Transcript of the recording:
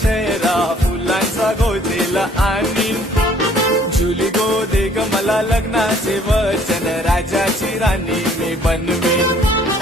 शहरा फुलांचा गोदेला आणि जुली गोदे ग मला लग्नाचे वचन राजाची राणी मी बनवीन.